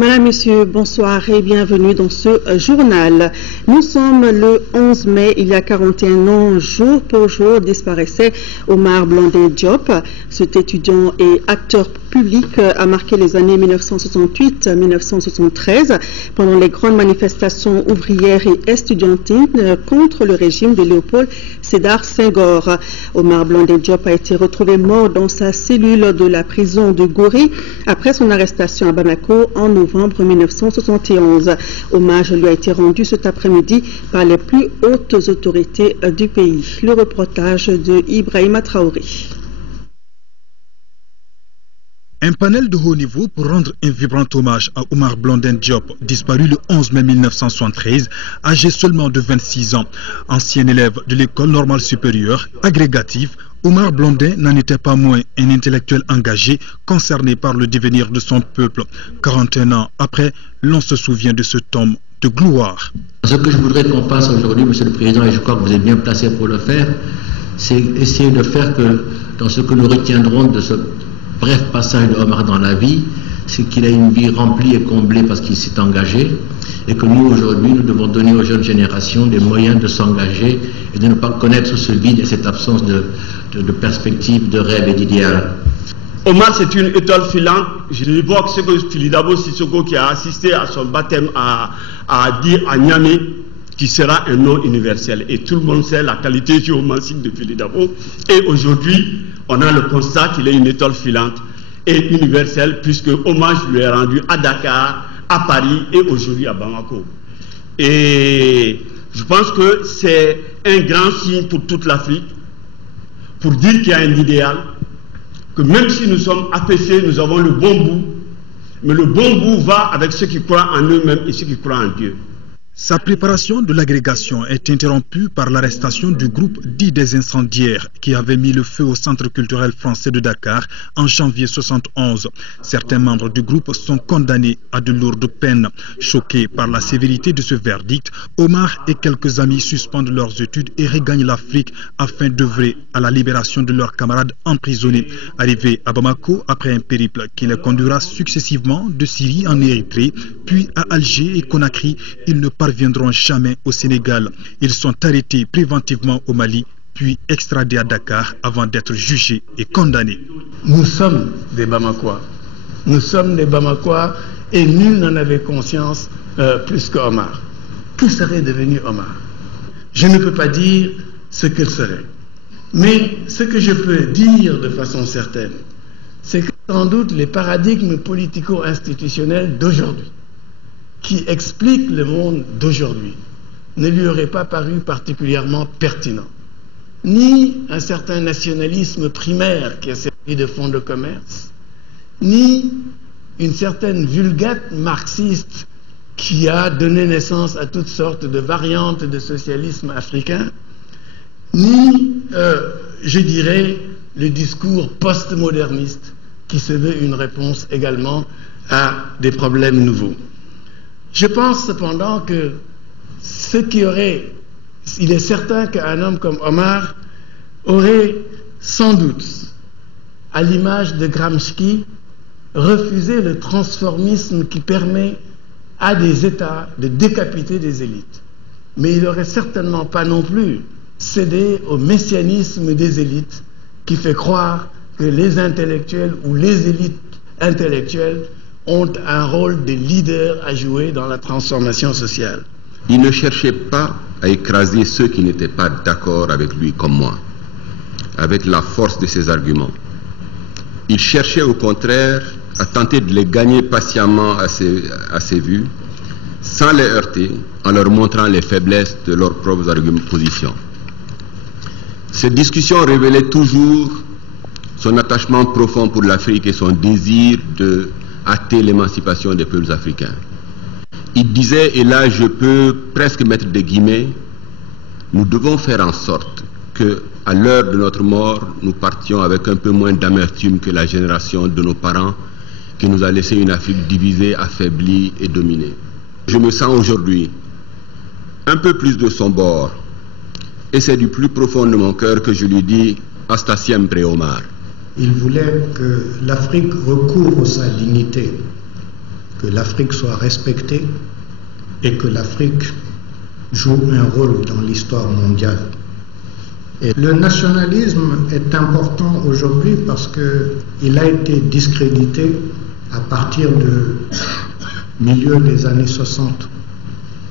Madame, Monsieur, bonsoir et bienvenue dans ce journal. Nous sommes le 11 mai, il y a 41 ans, jour pour jour, disparaissait Omar Blondin Diop. Cet étudiant et acteur public a marqué les années 1968-1973 pendant les grandes manifestations ouvrières et estudiantines contre le régime de Léopold Sédar Senghor. Omar Blondin Diop a été retrouvé mort dans sa cellule de la prison de Gorée après son arrestation à Bamako en novembre 1971. Hommage lui a été rendu cet après-midi par les plus hautes autorités du pays. Le reportage de Ibrahima Traoré. Un panel de haut niveau pour rendre un vibrant hommage à Omar Blondin Diop, disparu le 11 mai 1973, âgé seulement de 26 ans. Ancien élève de l'école normale supérieure, agrégative, Omar Blondin n'en était pas moins un intellectuel engagé, concerné par le devenir de son peuple. 41 ans après, l'on se souvient de cet homme de gloire. Ce que je voudrais qu'on fasse aujourd'hui, Monsieur le Président, et je crois que vous êtes bien placé pour le faire, c'est essayer de faire que, dans ce que nous retiendrons de ce bref passage de Omar dans la vie, c'est qu'il a une vie remplie et comblée parce qu'il s'est engagé, et que nous, aujourd'hui, nous devons donner aux jeunes générations des moyens de s'engager et de ne pas connaître ce vide et cette absence de perspective, de rêve et d'idéal. Omar, c'est une étoile filante. Je l'évoque ce que Philidabo Sissoko, qui a assisté à son baptême, a dit à Niamey, qui sera un nom universel. Et tout le monde sait la qualité géomantique de Philidabo. Et aujourd'hui, on a le constat qu'il est une étoile filante et universelle, puisque hommage lui est rendu à Dakar, à Paris et aujourd'hui à Bamako. Et je pense que c'est un grand signe pour toute l'Afrique, pour dire qu'il y a un idéal, que même si nous sommes affaissés, nous avons le bon bout, mais le bon bout va avec ceux qui croient en eux-mêmes et ceux qui croient en Dieu. Sa préparation de l'agrégation est interrompue par l'arrestation du groupe dit des incendiaires qui avait mis le feu au Centre culturel français de Dakar en janvier 1971. Certains membres du groupe sont condamnés à de lourdes peines. Choqués par la sévérité de ce verdict, Omar et quelques amis suspendent leurs études et regagnent l'Afrique afin d'œuvrer à la libération de leurs camarades emprisonnés. Arrivés à Bamako après un périple qui les conduira successivement de Syrie en Érythrée, puis à Alger et Conakry, ils ne parviendront jamais au Sénégal. Ils sont arrêtés préventivement au Mali, puis extradés à Dakar avant d'être jugés et condamnés. Nous sommes des Bamakois. Nous sommes des Bamakois et nul n'en avait conscience plus qu'Omar. Que serait devenu Omar? Je ne peux pas dire ce qu'il serait. Mais ce que je peux dire de façon certaine, c'est que sans doute les paradigmes politico-institutionnels d'aujourd'hui, qui explique le monde d'aujourd'hui, ne lui aurait pas paru particulièrement pertinent. Ni un certain nationalisme primaire qui a servi de fonds de commerce, ni une certaine vulgate marxiste qui a donné naissance à toutes sortes de variantes de socialisme africain, ni, je dirais, le discours postmoderniste qui se veut une réponse également à des problèmes nouveaux. Je pense cependant que il est certain qu'un homme comme Omar aurait sans doute, à l'image de Gramsci, refusé le transformisme qui permet à des États de décapiter des élites. Mais il n'aurait certainement pas non plus cédé au messianisme des élites qui fait croire que les intellectuels ou les élites intellectuelles ont un rôle de leader à jouer dans la transformation sociale. Il ne cherchait pas à écraser ceux qui n'étaient pas d'accord avec lui comme moi, avec la force de ses arguments. Il cherchait au contraire à tenter de les gagner patiemment à ses vues, sans les heurter, en leur montrant les faiblesses de leurs propres positions. Cette discussion révélait toujours son attachement profond pour l'Afrique et son désir de hâter l'émancipation des peuples africains. Il disait, et là je peux presque mettre des guillemets, nous devons faire en sorte que, à l'heure de notre mort, nous partions avec un peu moins d'amertume que la génération de nos parents qui nous a laissé une Afrique divisée, affaiblie et dominée. Je me sens aujourd'hui un peu plus de son bord, et c'est du plus profond de mon cœur que je lui dis hasta siempre, Omar. Il voulait que l'Afrique recouvre sa dignité que l'Afrique soit respectée et que l'Afrique joue un rôle dans l'histoire mondiale. Et le nationalisme est important aujourd'hui parce qu'il a été discrédité à partir du milieu des années 60.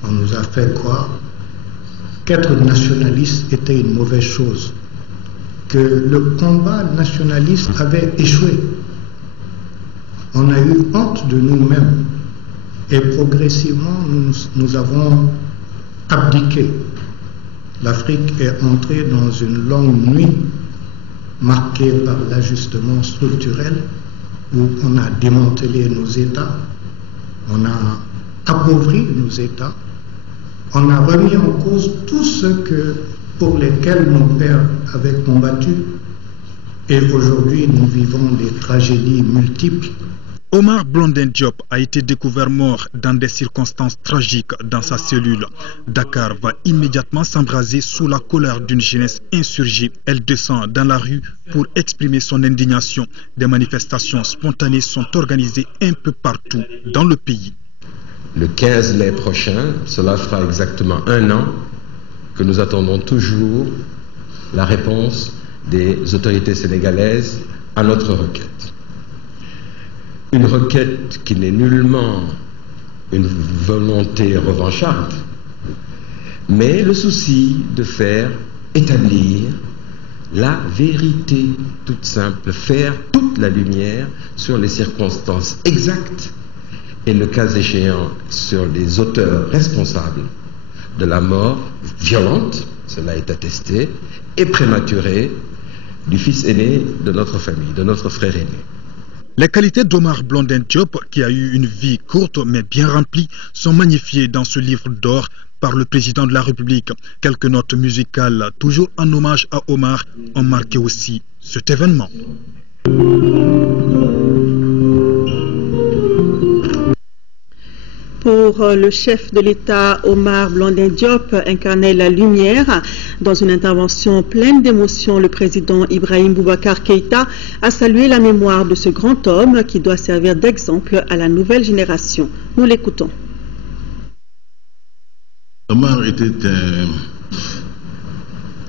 On nous a fait croire qu'être nationaliste était une mauvaise chose, que le combat nationaliste avait échoué. On a eu honte de nous-mêmes et progressivement nous avons abdiqué. L'Afrique est entrée dans une longue nuit marquée par l'ajustement structurel où on a démantelé nos États, on a appauvri nos États, on a remis en cause tout ce pour lesquels nos pères avaient combattu et aujourd'hui nous vivons des tragédies multiples. Omar Blondin Diop a été découvert mort dans des circonstances tragiques dans sa cellule. Dakar va immédiatement s'embraser sous la colère d'une jeunesse insurgée. Elle descend dans la rue pour exprimer son indignation. Des manifestations spontanées sont organisées un peu partout dans le pays. Le 15 mai prochain, cela fera exactement 1 an que nous attendons toujours la réponse des autorités sénégalaises à notre requête. Une requête qui n'est nullement une volonté revancharde, mais le souci de faire établir la vérité toute simple, faire toute la lumière sur les circonstances exactes et le cas échéant sur les auteurs responsables de la mort violente, cela est attesté, et prématurée du fils aîné de notre famille, de notre frère aîné. Les qualités d'Omar Blondin Diop, qui a eu une vie courte mais bien remplie, sont magnifiées dans ce livre d'or par le président de la République. Quelques notes musicales, toujours en hommage à Omar, ont marqué aussi cet événement. Pour le chef de l'État, Omar Blondin Diop incarnait la lumière. Dans une intervention pleine d'émotion, le président Ibrahim Boubacar Keïta a salué la mémoire de ce grand homme qui doit servir d'exemple à la nouvelle génération. Nous l'écoutons. Omar était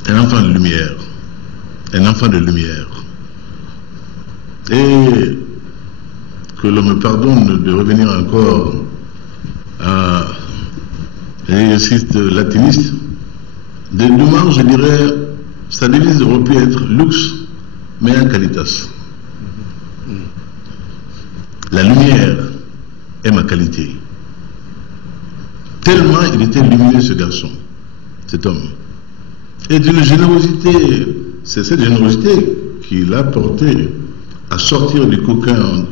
un enfant de lumière, un enfant de lumière. Et que l'on me pardonne de revenir encore à l'exercice latiniste. De Omar, je dirais, sa devise aurait pu être lux, mea qualitas. La lumière est ma qualité. Tellement il était lumineux, ce garçon, cet homme. Et d'une générosité, c'est cette générosité qui l'a porté à sortir du cocon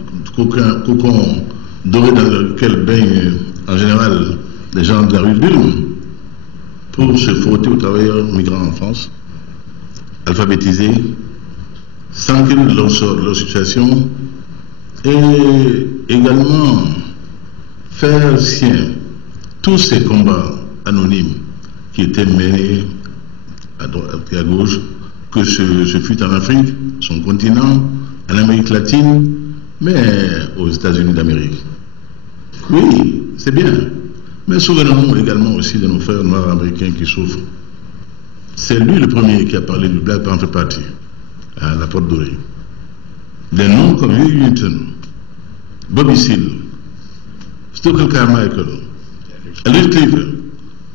doré dans lequel baignent en général les gens de la rue d'Ulm, pour se frotter aux travailleurs migrants en France, alphabétisés, s'inquiéter de leur situation, et également faire sien tous ces combats anonymes qui étaient menés à droite et à gauche, que ce fut en Afrique, son continent, en Amérique latine, mais aux États-Unis d'Amérique. Oui, c'est bien, mais souvenons-nous également aussi de nos frères noirs américains qui souffrent. C'est lui le premier qui a parlé du Black Panther Party à la Porte Dorée. Des noms comme Huey Newton, Bobby Seale, Stokely Carmichael, Elliot Cleaver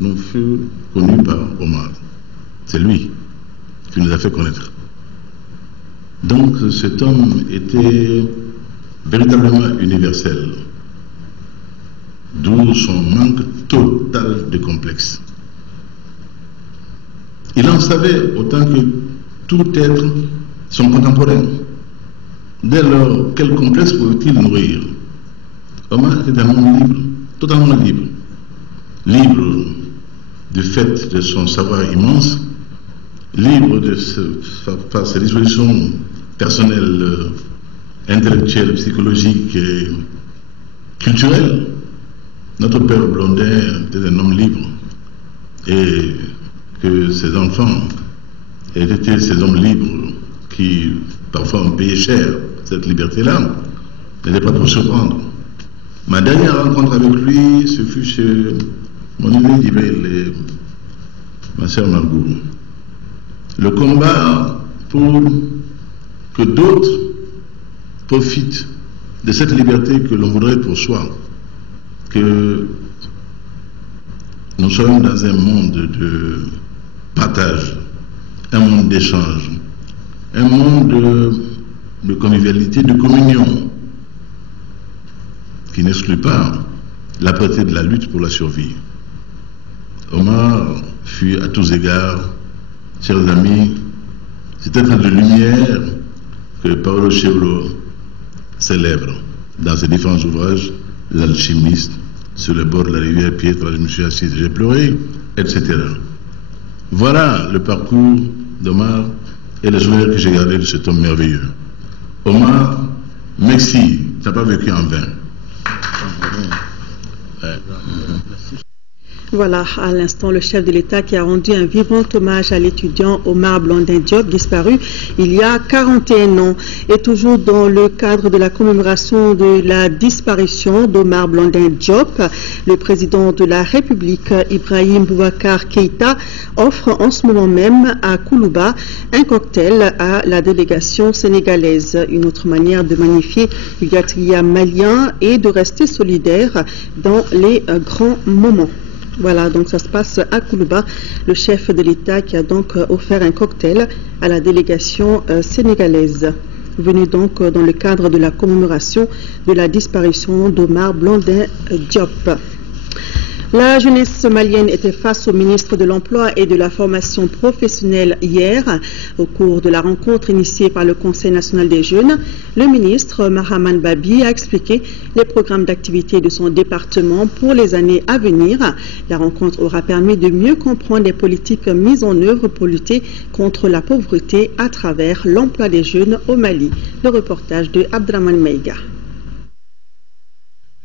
nous furent connus par Omar. C'est lui qui nous a fait connaître. Donc cet homme était véritablement universel, d'où son manque total de complexe. Il en savait autant que tout être son contemporain. Dès lors, quel complexe pouvait-il nourrir? Omar était un homme libre, totalement libre. Libre du fait de son savoir immense, libre de par ses dispositions personnelles, intellectuelles, psychologiques et culturelles. Notre père Blondin était un homme libre et que ses enfants aient été ces hommes libres qui parfois ont payé cher cette liberté-là n'était pas pour surprendre. Ma dernière rencontre avec lui, ce fut chez mon ami Dibel et ma sœur Margot. Le combat pour que d'autres profitent de cette liberté que l'on voudrait pour soi, que nous sommes dans un monde de partage, un monde d'échange, un monde de convivialité, de communion, qui n'exclut pas la portée de la lutte pour la survie. Omar fut à tous égards, chers amis, cet être de lumière que Paolo Coelho célèbre dans ses différents ouvrages, L'alchimiste, Sur le bord de la rivière Pietra, je me suis assis, j'ai pleuré, etc. Voilà le parcours d'Omar et les souvenirs que j'ai gardés de cet homme merveilleux. Omar, merci, tu n'as pas vécu en vain. Voilà, à l'instant, le chef de l'État qui a rendu un vivant hommage à l'étudiant Omar Blondin Diop, disparu il y a 41 ans. Et toujours dans le cadre de la commémoration de la disparition d'Omar Blondin Diop, le président de la République, Ibrahim Boubacar Keïta, offre en ce moment même à Koulouba un cocktail à la délégation sénégalaise. Une autre manière de magnifier le gâteau malien et de rester solidaire dans les grands moments. Voilà, donc ça se passe à Koulouba, le chef de l'État qui a donc offert un cocktail à la délégation sénégalaise, venue donc dans le cadre de la commémoration de la disparition d'Omar Blondin Diop. La jeunesse malienne était face au ministre de l'Emploi et de la Formation professionnelle hier. Au cours de la rencontre initiée par le Conseil national des jeunes, le ministre Mahaman Babi a expliqué les programmes d'activité de son département pour les années à venir. La rencontre aura permis de mieux comprendre les politiques mises en œuvre pour lutter contre la pauvreté à travers l'emploi des jeunes au Mali. Le reportage de Abdraman Meiga.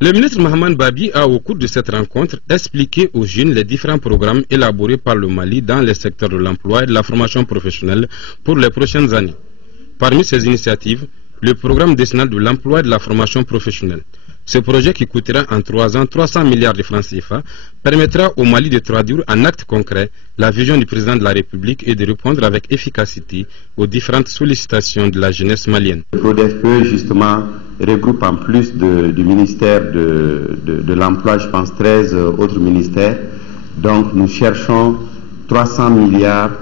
Le ministre Mahaman Babi a, au cours de cette rencontre, expliqué aux jeunes les différents programmes élaborés par le Mali dans les secteurs de l'emploi et de la formation professionnelle pour les prochaines années. Parmi ces initiatives, le programme décennal de l'emploi et de la formation professionnelle. Ce projet, qui coûtera en 3 ans 300 milliards de francs CFA, permettra au Mali de traduire en actes concrets la vision du président de la République et de répondre avec efficacité aux différentes sollicitations de la jeunesse malienne. Le PRODEFPE, justement, regroupe en plus du ministère de l'Emploi, je pense, 13 autres ministères. Donc nous cherchons 300 milliards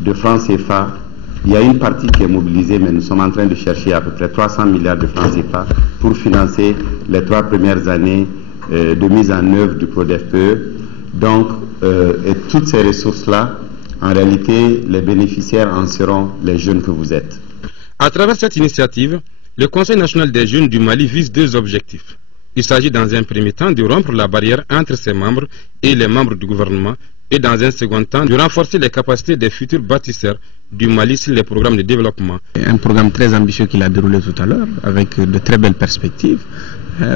de francs CFA. Il y a une partie qui est mobilisée, mais nous sommes en train de chercher à peu près 300 milliards de francs CFA pour financer les 3 premières années de mise en œuvre du PRODEFPE. Donc, et toutes ces ressources-là, en réalité, les bénéficiaires en seront les jeunes que vous êtes. À travers cette initiative, le Conseil national des jeunes du Mali vise 2 objectifs. Il s'agit dans un premier temps de rompre la barrière entre ses membres et les membres du gouvernement, et dans un second temps de renforcer les capacités des futurs bâtisseurs du Mali sur les programmes de développement. Un programme très ambitieux qu'il a déroulé tout à l'heure, avec de très belles perspectives,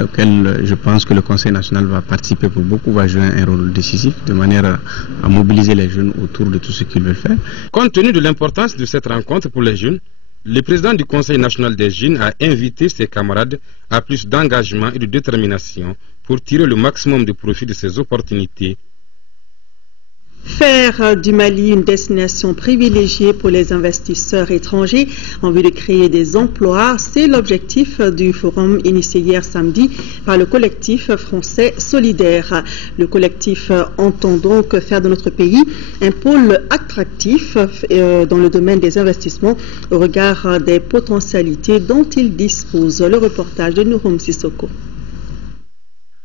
auquel je pense que le Conseil national va participer pour beaucoup, va jouer un rôle décisif, de manière à mobiliser les jeunes autour de tout ce qu'ils veulent faire. Compte tenu de l'importance de cette rencontre pour les jeunes, le président du Conseil national des jeunes a invité ses camarades à plus d'engagement et de détermination pour tirer le maximum de profit de ces opportunités. Faire du Mali une destination privilégiée pour les investisseurs étrangers en vue de créer des emplois, c'est l'objectif du forum initié hier samedi par le collectif français solidaire. Le collectif entend donc faire de notre pays un pôle attractif dans le domaine des investissements au regard des potentialités dont il dispose. Le reportage de Nouroum Sissoko.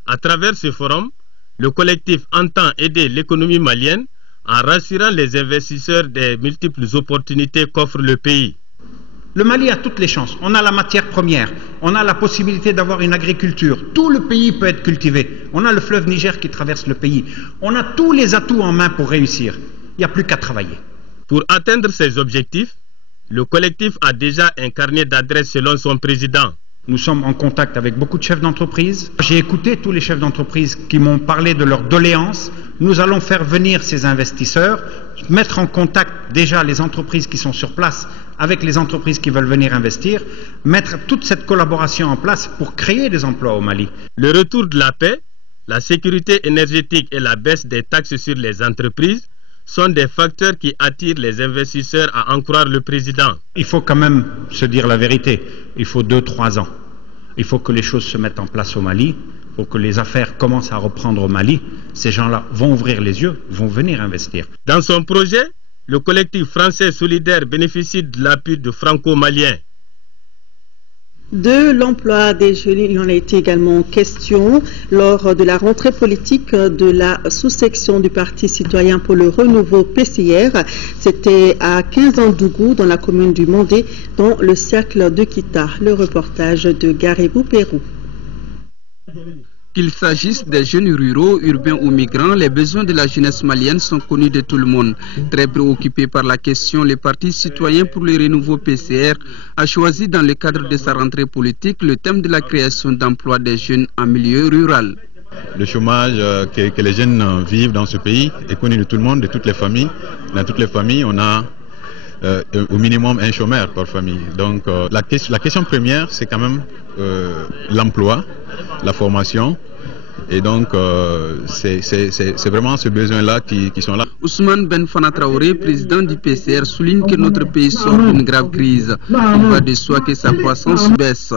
À travers ce forum, le collectif entend aider l'économie malienne en rassurant les investisseurs des multiples opportunités qu'offre le pays. Le Mali a toutes les chances. On a la matière première, on a la possibilité d'avoir une agriculture. Tout le pays peut être cultivé. On a le fleuve Niger qui traverse le pays. On a tous les atouts en main pour réussir. Il n'y a plus qu'à travailler. Pour atteindre ces objectifs, le collectif a déjà un carnet d'adresses selon son président. Nous sommes en contact avec beaucoup de chefs d'entreprise. J'ai écouté tous les chefs d'entreprise qui m'ont parlé de leurs doléances, Nous allons faire venir ces investisseurs, mettre en contact déjà les entreprises qui sont sur place avec les entreprises qui veulent venir investir, mettre toute cette collaboration en place pour créer des emplois au Mali. Le retour de la paix, la sécurité énergétique et la baisse des taxes sur les entreprises sont des facteurs qui attirent les investisseurs à en croire le président. Il faut quand même se dire la vérité. Il faut 2-3 ans. Il faut que les choses se mettent en place au Mali. Il faut que les affaires commencent à reprendre au Mali. Ces gens-là vont ouvrir les yeux, vont venir investir. Dans son projet, le collectif français solidaire bénéficie de l'appui de franco-maliens. De l'emploi des jeunes, il en a été également question lors de la rentrée politique de la sous-section du Parti citoyen pour le renouveau PCR. C'était à 15 Ndougou, dans la commune du Mandé, dans le cercle de Kita. Le reportage de Garibou Pérou. Qu'il s'agisse des jeunes ruraux, urbains ou migrants, les besoins de la jeunesse malienne sont connus de tout le monde. Très préoccupé par la question, le Parti citoyen pour le renouveau PCR a choisi dans le cadre de sa rentrée politique le thème de la création d'emplois des jeunes en milieu rural. Le chômage que les jeunes vivent dans ce pays est connu de tout le monde, de toutes les familles. Dans toutes les familles, on a au minimum un chômeur par famille. Donc la question première, c'est quand même l'emploi, la formation. Et donc, c'est vraiment ce besoin-là qui sont là. Ousmane Ben Fana Traoré, président du PCR, souligne que notre pays sort d'une grave crise. Il va de soi que sa croissance baisse.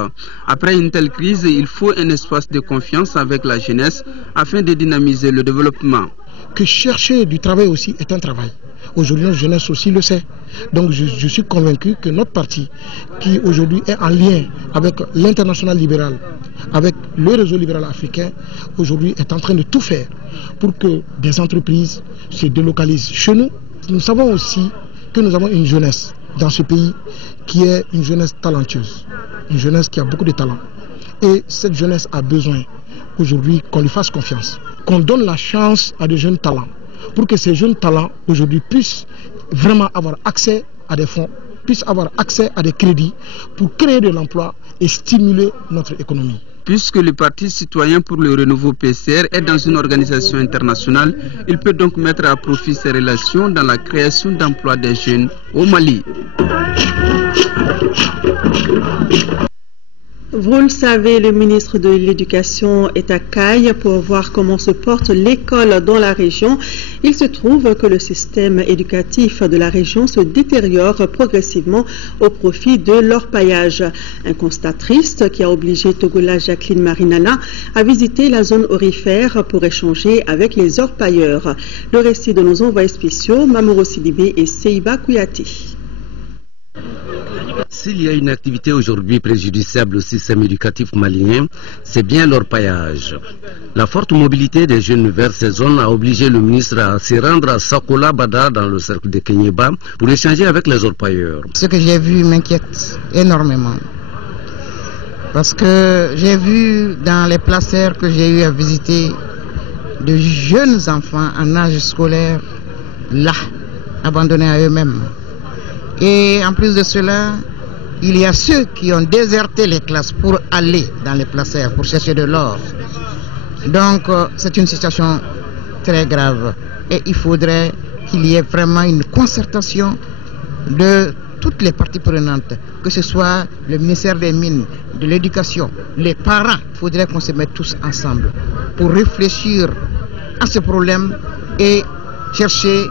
Après une telle crise, il faut un espace de confiance avec la jeunesse afin de dynamiser le développement. Que chercher du travail aussi est un travail. Aujourd'hui, notre jeunesse aussi le sait. Donc je suis convaincu que notre parti, qui aujourd'hui est en lien avec l'international libéral, avec le réseau libéral africain, aujourd'hui est en train de tout faire pour que des entreprises se délocalisent chez nous. Nous savons aussi que nous avons une jeunesse dans ce pays qui est une jeunesse talentueuse, une jeunesse qui a beaucoup de talent. Et cette jeunesse a besoin aujourd'hui qu'on lui fasse confiance, qu'on donne la chance à des jeunes talents, pour que ces jeunes talents aujourd'hui puissent vraiment avoir accès à des fonds, puissent avoir accès à des crédits pour créer de l'emploi et stimuler notre économie. Puisque le Parti citoyen pour le renouveau PCR est dans une organisation internationale, il peut donc mettre à profit ses relations dans la création d'emplois des jeunes au Mali. Vous le savez, le ministre de l'Éducation est à Caille pour voir comment se porte l'école dans la région. Il se trouve que le système éducatif de la région se détériore progressivement au profit de l'orpaillage. Un constat triste qui a obligé Togola Jacqueline Marinana à visiter la zone aurifère pour échanger avec les orpailleurs. Le récit de nos envoyés spéciaux, Mamouro Sidibé et Seiba Kouyati. S'il y a une activité aujourd'hui préjudiciable au système éducatif malien, c'est bien l'orpaillage. La forte mobilité des jeunes vers ces zones a obligé le ministre à se rendre à Sakola Bada dans le cercle de Kenyeba pour échanger avec les orpailleurs. Ce que j'ai vu m'inquiète énormément. Parce que j'ai vu dans les placères que j'ai eu à visiter de jeunes enfants en âge scolaire là, abandonnés à eux-mêmes. Et en plus de cela, il y a ceux qui ont déserté les classes pour aller dans les placères, pour chercher de l'or. Donc c'est une situation très grave. Et il faudrait qu'il y ait vraiment une concertation de toutes les parties prenantes, que ce soit le ministère des Mines, de l'Éducation, les parents. Il faudrait qu'on se mette tous ensemble pour réfléchir à ce problème et chercher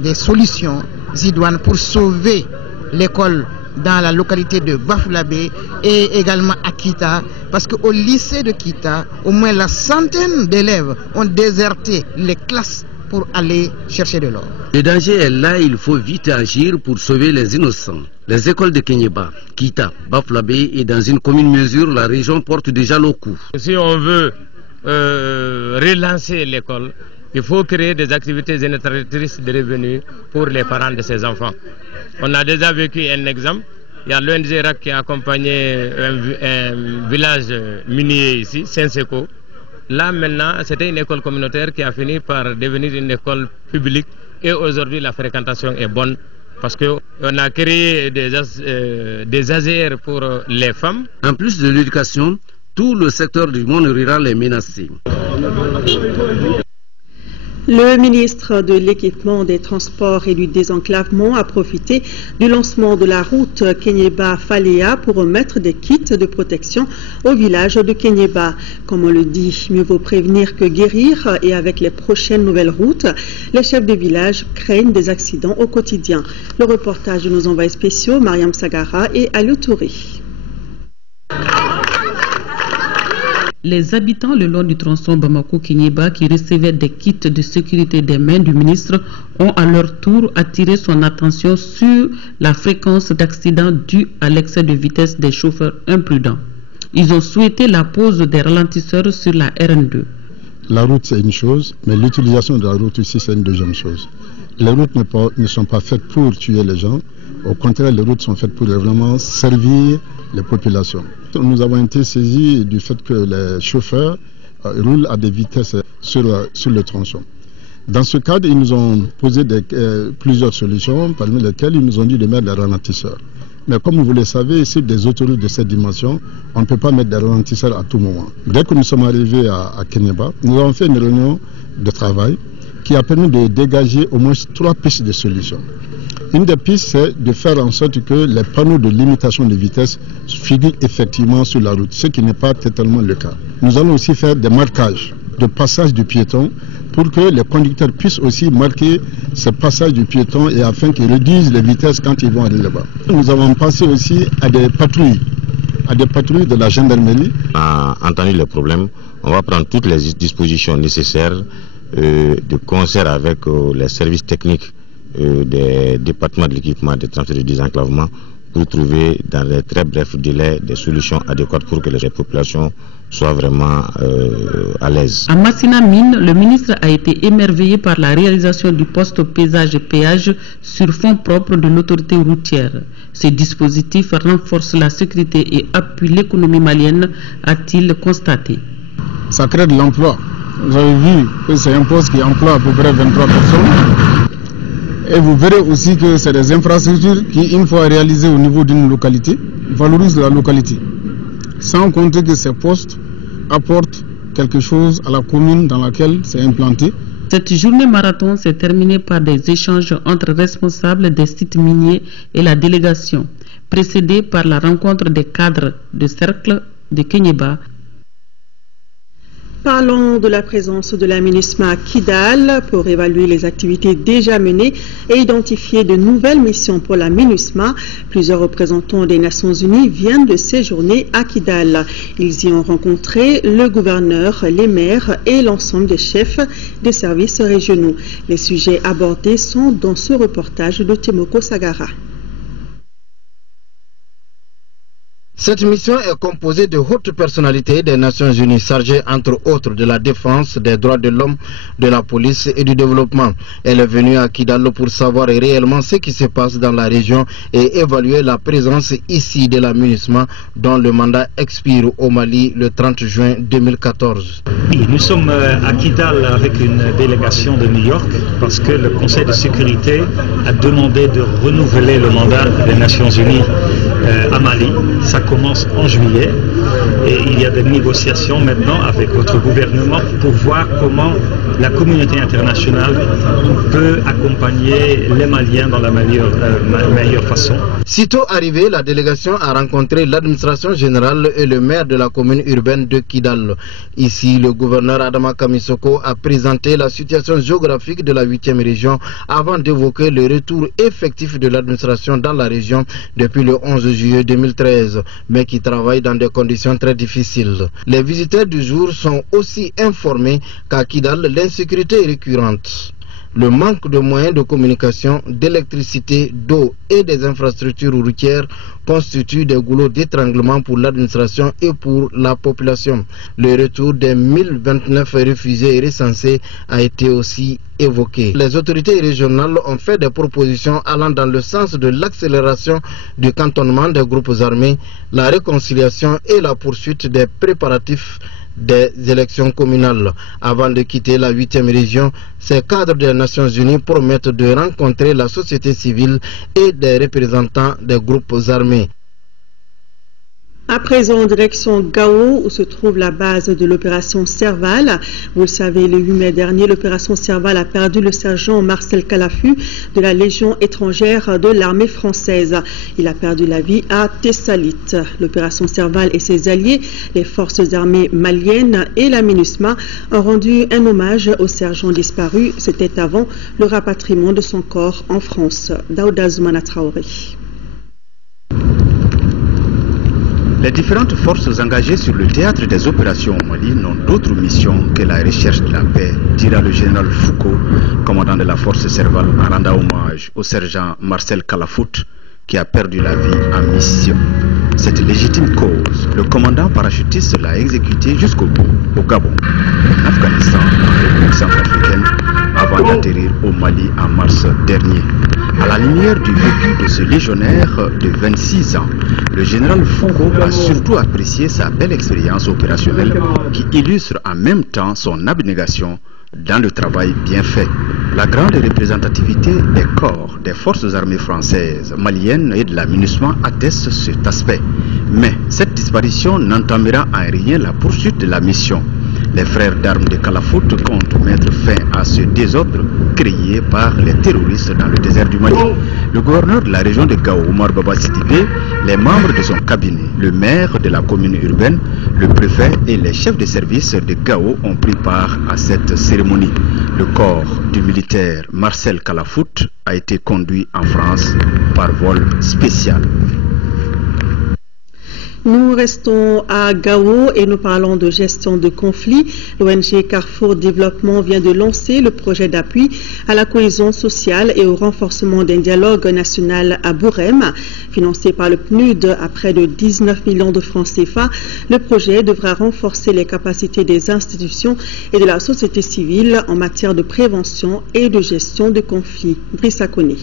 des solutions idoines pour sauver l'école dans la localité de Bafulabé et également à Kita, parce qu'au lycée de Kita, au moins la centaine d'élèves ont déserté les classes pour aller chercher de l'or. Le danger est là, il faut vite agir pour sauver les innocents. Les écoles de Kenyeba, Kita, Bafulabé et dans une commune mesure, la région porte déjà le coup. Si on veut relancer l'école, il faut créer des activités génératrices de revenus pour les parents de ces enfants. On a déjà vécu un exemple. Il y a l'ONG RAC qui a accompagné un village minier ici, Saint-Seco. Là maintenant, c'était une école communautaire qui a fini par devenir une école publique. Et aujourd'hui, la fréquentation est bonne parce qu'on a créé des AZR pour les femmes. En plus de l'éducation, tout le secteur du monde rural est menacé. Le ministre de l'Équipement, des Transports et du Désenclavement a profité du lancement de la route Kenyeba-Falea pour remettre des kits de protection au village de Kenyeba. Comme on le dit, mieux vaut prévenir que guérir, et avec les prochaines nouvelles routes, les chefs de village craignent des accidents au quotidien. Le reportage de nos envoyés spéciaux, Mariam Sagara et Aliou Touré. Les habitants le long du tronçon Bamako-Kenyeba qui recevaient des kits de sécurité des mains du ministre ont à leur tour attiré son attention sur la fréquence d'accidents dus à l'excès de vitesse des chauffeurs imprudents. Ils ont souhaité la pose des ralentisseurs sur la RN2. La route c'est une chose, mais l'utilisation de la route ici c'est une deuxième chose. Les routes ne sont pas faites pour tuer les gens, au contraire les routes sont faites pour vraiment servir les populations. Nous avons été saisis du fait que les chauffeurs roulent à des vitesses sur le tronçon. Dans ce cadre, ils nous ont posé plusieurs solutions, parmi lesquelles ils nous ont dit de mettre des ralentisseurs. Mais comme vous le savez, sur des autoroutes de cette dimension, on ne peut pas mettre des ralentisseurs à tout moment. Dès que nous sommes arrivés à Kenyeba, nous avons fait une réunion de travail qui a permis de dégager au moins 3 pistes de solutions. Une des pistes, c'est de faire en sorte que les panneaux de limitation de vitesse figurent effectivement sur la route, ce qui n'est pas totalement le cas. Nous allons aussi faire des marquages de passage du piéton pour que les conducteurs puissent aussi marquer ce passage du piéton et afin qu'ils réduisent les vitesses quand ils vont aller là-bas. Nous avons pensé aussi à des patrouilles de la gendarmerie. On a entendu les problèmes, on va prendre toutes les dispositions nécessaires de concert avec les services techniques des départements de l'équipement, des transports et du désenclavement pour trouver dans les très brefs délais des solutions adéquates pour que les populations soient vraiment à l'aise. À Massina Mine, le ministre a été émerveillé par la réalisation du poste pesage et péage sur fonds propres de l'autorité routière. Ce dispositif renforce la sécurité et appuie l'économie malienne, a-t-il constaté. Ça crée de l'emploi. Vous avez vu que c'est un poste qui emploie à peu près 23 personnes. Et vous verrez aussi que c'est des infrastructures qui, une fois réalisées au niveau d'une localité, valorisent la localité. Sans compter que ces postes apportent quelque chose à la commune dans laquelle c'est implanté. Cette journée marathon s'est terminée par des échanges entre responsables des sites miniers et la délégation, précédée par la rencontre des cadres de cercle de Kenyeba. Parlons de la présence de la MINUSMA à Kidal pour évaluer les activités déjà menées et identifier de nouvelles missions pour la MINUSMA. Plusieurs représentants des Nations Unies viennent de séjourner à Kidal. Ils y ont rencontré le gouverneur, les maires et l'ensemble des chefs des services régionaux. Les sujets abordés sont dans ce reportage de Temoko Sagara. Cette mission est composée de hautes personnalités des Nations Unies chargées entre autres de la défense des droits de l'homme, de la police et du développement. Elle est venue à Kidal pour savoir réellement ce qui se passe dans la région et évaluer la présence ici de la MINUSMA dont le mandat expire au Mali le 30 juin 2014. Nous sommes à Kidal avec une délégation de New York parce que le Conseil de sécurité a demandé de renouveler le mandat des Nations Unies à Mali. Ça commence en juillet et il y a des négociations maintenant avec votre gouvernement pour voir comment la communauté internationale peut accompagner les Maliens dans la meilleure façon. Sitôt arrivé, la délégation a rencontré l'administration générale et le maire de la commune urbaine de Kidal. Ici, le gouverneur Adama Kamisoko a présenté la situation géographique de la 8e région avant d'évoquer le retour effectif de l'administration dans la région depuis le 11 juillet 2013. Mais qui travaillent dans des conditions très difficiles. Les visiteurs du jour sont aussi informés qu'à Kidal, l'insécurité est récurrente. Le manque de moyens de communication, d'électricité, d'eau et des infrastructures routières constituent des goulots d'étranglement pour l'administration et pour la population. Le retour des 1029 réfugiés et recensés a été aussi évoqué. Les autorités régionales ont fait des propositions allant dans le sens de l'accélération du cantonnement des groupes armés, la réconciliation et la poursuite des préparatifs des élections communales. Avant de quitter la 8e région, ces cadres des Nations Unies promettent de rencontrer la société civile et des représentants des groupes armés. À présent, direction Gao, où se trouve la base de l'opération Serval. Vous le savez, le 8 mai dernier, l'opération Serval a perdu le sergent Marcel Kalafu de la Légion étrangère de l'armée française. Il a perdu la vie à Tessalit. L'opération Serval et ses alliés, les forces armées maliennes et la MINUSMA, ont rendu un hommage au sergent disparu. C'était avant le rapatriement de son corps en France. Daouda Zoumana Traoré. Les différentes forces engagées sur le théâtre des opérations au Mali n'ont d'autre mission que la recherche de la paix, dira le général Foucault, commandant de la force Serval, en rendant hommage au sergent Marcel Kalafout, qui a perdu la vie en mission. Cette légitime cause, le commandant parachutiste l'a exécuté jusqu'au bout, au Gabon, en Afghanistan, en République centrafricaine, avant d'atterrir au Mali en mars dernier. À la lumière du vécu de ce légionnaire de 26 ans, le général Foucault a surtout apprécié sa belle expérience opérationnelle qui illustre en même temps son abnégation dans le travail bien fait. La grande représentativité des corps des forces armées françaises, maliennes et de la MINUSMA atteste cet aspect. Mais cette disparition n'entamera en rien la poursuite de la mission. Les frères d'armes de Kalafout comptent mettre fin à ce désordre créé par les terroristes dans le désert du Mali. Le gouverneur de la région de Gao, Omar Baba Sidibé, les membres de son cabinet, le maire de la commune urbaine, le préfet et les chefs de service de Gao ont pris part à cette cérémonie. Le corps du militaire Marcel Kalafout a été conduit en France par vol spécial. Nous restons à Gao et nous parlons de gestion de conflits. L'ONG Carrefour Développement vient de lancer le projet d'appui à la cohésion sociale et au renforcement d'un dialogue national à Bourem. Financé par le PNUD à près de 19 millions de francs CFA, le projet devra renforcer les capacités des institutions et de la société civile en matière de prévention et de gestion de conflits. Brissa Koné.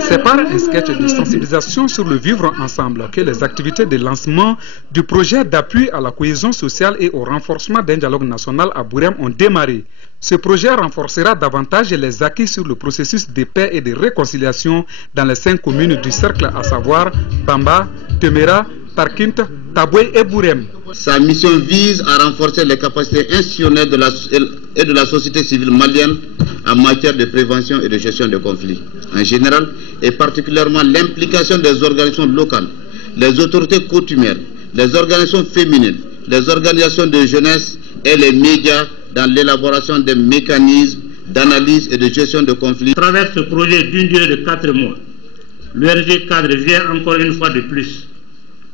C'est par un sketch de sensibilisation sur le vivre ensemble que les activités de lancement du projet d'appui à la cohésion sociale et au renforcement d'un dialogue national à Bourem ont démarré. Ce projet renforcera davantage les acquis sur le processus de paix et de réconciliation dans les 5 communes du cercle, à savoir Bamba, Temera, Tarkint, Taboué et Bourem. Sa mission vise à renforcer les capacités institutionnelles et de la société civile malienne en matière de prévention et de gestion de conflits en général, et particulièrement l'implication des organisations locales, les autorités coutumières, les organisations féminines, les organisations de jeunesse et les médias dans l'élaboration des mécanismes d'analyse et de gestion de conflits. À travers ce projet d'une durée de 4 mois, l'ONG Cadre vient encore une fois de plus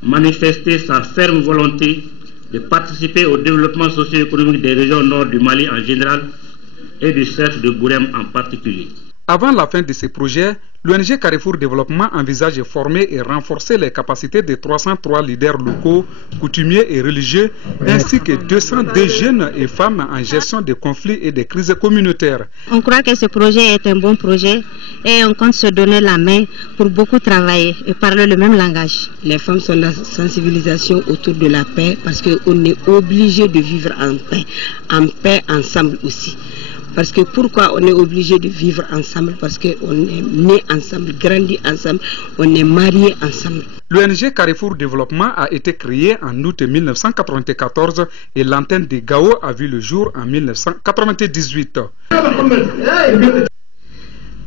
manifester sa ferme volonté de participer au développement socio-économique des régions nord du Mali en général et du cercle de Bourem en particulier. Avant la fin de ces projets, l'ONG Carrefour Développement envisage de former et renforcer les capacités de 303 leaders locaux, coutumiers et religieux, ainsi que 202 jeunes et femmes en gestion des conflits et des crises communautaires. On croit que ce projet est un bon projet et on compte se donner la main pour beaucoup travailler et parler le même langage. Les femmes sont la sensibilisation autour de la paix parce qu'on est obligé de vivre en paix ensemble aussi. Parce que pourquoi on est obligé de vivre ensemble? Parce qu'on est né ensemble, grandi ensemble, on est mariés ensemble. L'ONG Carrefour Développement a été créée en août 1994 et l'antenne de Gao a vu le jour en 1998.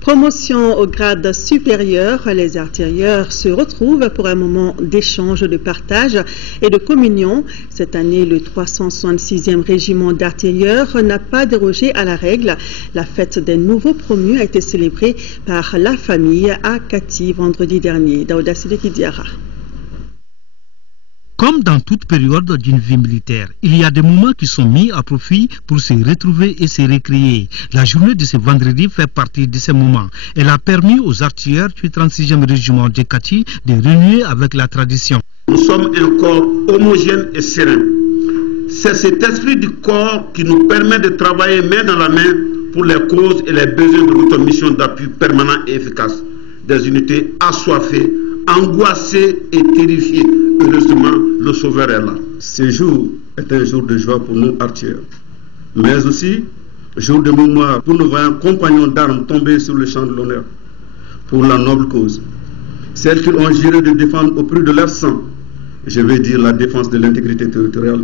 Promotion au grade supérieur, les artilleurs se retrouvent pour un moment d'échange, de partage et de communion. Cette année, le 366e régiment d'artilleurs n'a pas dérogé à la règle. La fête des nouveaux promus a été célébrée par la famille à Kati vendredi dernier. Daouda Sidiki Diara. Comme dans toute période d'une vie militaire, il y a des moments qui sont mis à profit pour se retrouver et se récréer. La journée de ce vendredi fait partie de ces moments. Elle a permis aux artilleurs du 36e régiment de Kati de renouer avec la tradition. Nous sommes un corps homogène et serein. C'est cet esprit du corps qui nous permet de travailler main dans la main pour les causes et les besoins de notre mission d'appui permanent et efficace. Des unités assoiffées, angoissées et terrifiées. Heureusement, le Sauveur est là. Ce jour est un jour de joie pour nous artilleurs, mais aussi jour de mémoire pour nos vaillants compagnons d'armes tombés sur le champ de l'honneur pour la noble cause. celle qu'ils ont juré de défendre au prix de leur sang. Je veux dire la défense de l'intégrité territoriale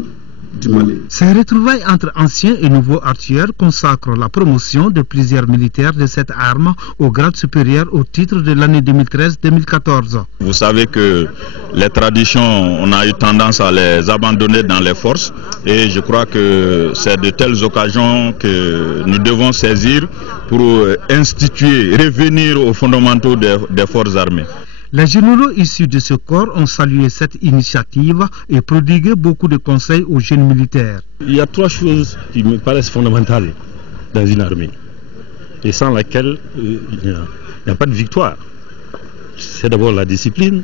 du Mali. Ces retrouvailles entre anciens et nouveaux artilleurs consacrent la promotion de plusieurs militaires de cette arme au grade supérieur au titre de l'année 2013-2014. Vous savez que les traditions, on a eu tendance à les abandonner dans les forces et je crois que c'est de telles occasions que nous devons saisir pour instituer, revenir aux fondamentaux des forces armées. Les généraux issus de ce corps ont salué cette initiative et prodigué beaucoup de conseils aux jeunes militaires. Il y a trois choses qui me paraissent fondamentales dans une armée et sans laquelle il n'y a pas de victoire. C'est d'abord la discipline,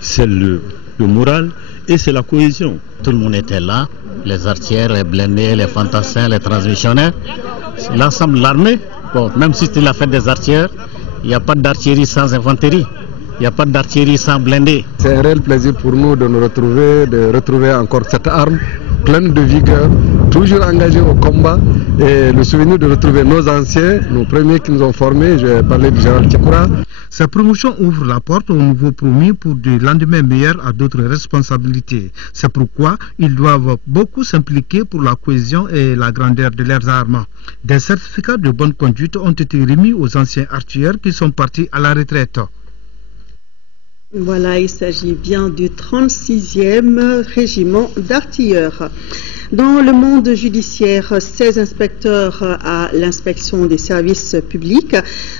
c'est le moral et c'est la cohésion. Tout le monde était là, les artilleurs, les blindés, les fantassins, les transmissionnaires, l'ensemble de l'armée. Bon, même si c'est la fête des artilleurs, il n'y a pas d'artillerie sans infanterie. Il n'y a pas d'artillerie sans blindé. C'est un réel plaisir pour nous de nous retrouver, de retrouver encore cette arme pleine de vigueur, toujours engagée au combat. Et le souvenir de retrouver nos anciens, nos premiers qui nous ont formés, je vais parler du général Tchekoura. Cette promotion ouvre la porte aux nouveaux promis pour des lendemains meilleurs à d'autres responsabilités. C'est pourquoi ils doivent beaucoup s'impliquer pour la cohésion et la grandeur de leurs armes. Des certificats de bonne conduite ont été remis aux anciens artilleurs qui sont partis à la retraite. Voilà, il s'agit bien du 36e régiment d'artilleurs. Dans le monde judiciaire, 16 inspecteurs à l'inspection des services publics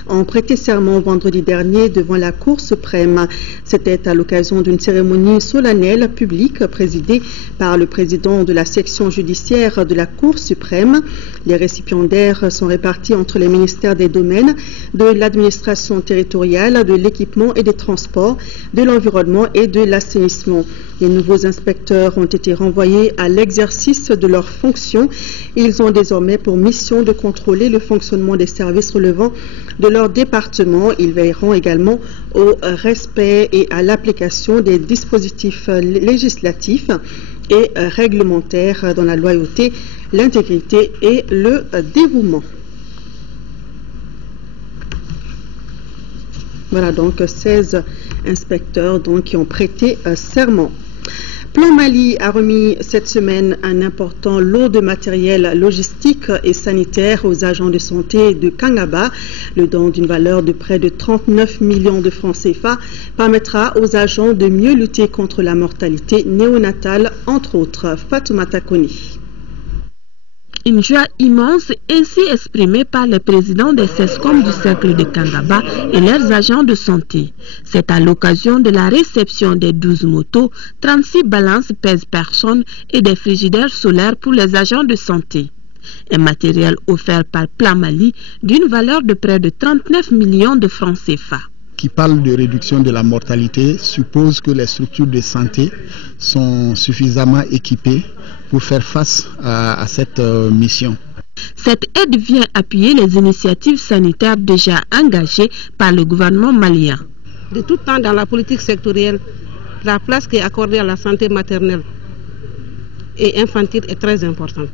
ont prêté serment vendredi dernier devant la Cour suprême. C'était à l'occasion d'une cérémonie solennelle publique présidée par le président de la section judiciaire de la Cour suprême. Les récipiendaires sont répartis entre les ministères des domaines, de l'administration territoriale, de l'équipement et des transports, de l'environnement et de l'assainissement. Les nouveaux inspecteurs ont été renvoyés à l'exercice de leurs fonctions. Ils ont désormais pour mission de contrôler le fonctionnement des services relevant de leur département. Ils veilleront également au respect et à l'application des dispositifs législatifs et réglementaires dans la loyauté, l'intégrité et le dévouement. Voilà donc 16 inspecteurs qui ont prêté serment. Plan Mali a remis cette semaine un important lot de matériel logistique et sanitaire aux agents de santé de Kangaba. Le don d'une valeur de près de 39 millions de francs CFA permettra aux agents de mieux lutter contre la mortalité néonatale, entre autres. Fatoumata Koni. Une joie immense ainsi exprimée par les présidents des CESCOM du cercle de Kangaba et leurs agents de santé. C'est à l'occasion de la réception des 12 motos, 36 balances pèse-personnes et des frigidaires solaires pour les agents de santé. Un matériel offert par Plan Mali d'une valeur de près de 39 millions de francs CFA. Qui parle de réduction de la mortalité suppose que les structures de santé sont suffisamment équipées pour faire face à cette mission. Cette aide vient appuyer les initiatives sanitaires déjà engagées par le gouvernement malien. De tout temps dans la politique sectorielle, la place qui est accordée à la santé maternelle et infantile est très importante.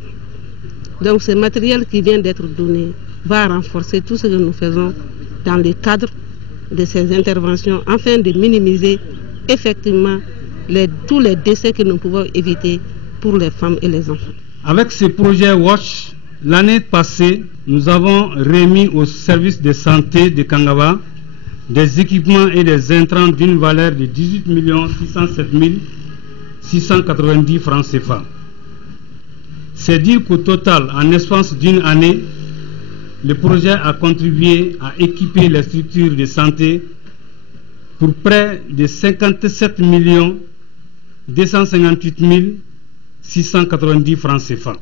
Donc ce matériel qui vient d'être donné va renforcer tout ce que nous faisons dans le cadre de ces interventions afin de minimiser effectivement tous les décès que nous pouvons éviter pour les femmes et les enfants. Avec ce projet WASH, l'année passée, nous avons remis au service de santé de Kangaba des équipements et des intrants d'une valeur de 18 607 690 francs CFA. C'est dire qu'au total, en espace d'une année, le projet a contribué à équiper les structures de santé pour près de 57 258 690 francs CFA.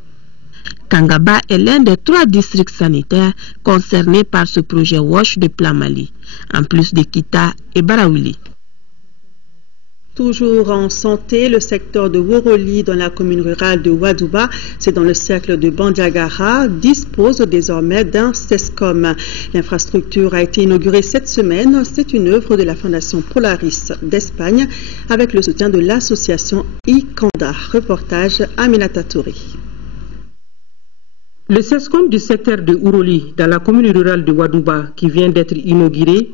Kangaba est l'un des 3 districts sanitaires concernés par ce projet WASH de Plan Mali, en plus de Kita et Baraouli. Toujours en santé, le secteur de Woroli dans la commune rurale de Wadouba, c'est dans le cercle de Bandiagara, dispose désormais d'un CESCOM. L'infrastructure a été inaugurée cette semaine. C'est une œuvre de la Fondation Polaris d'Espagne avec le soutien de l'association ICANDA. Reportage Aminata Touri. Le CESCOM du secteur de Woroli dans la commune rurale de Wadouba qui vient d'être inauguré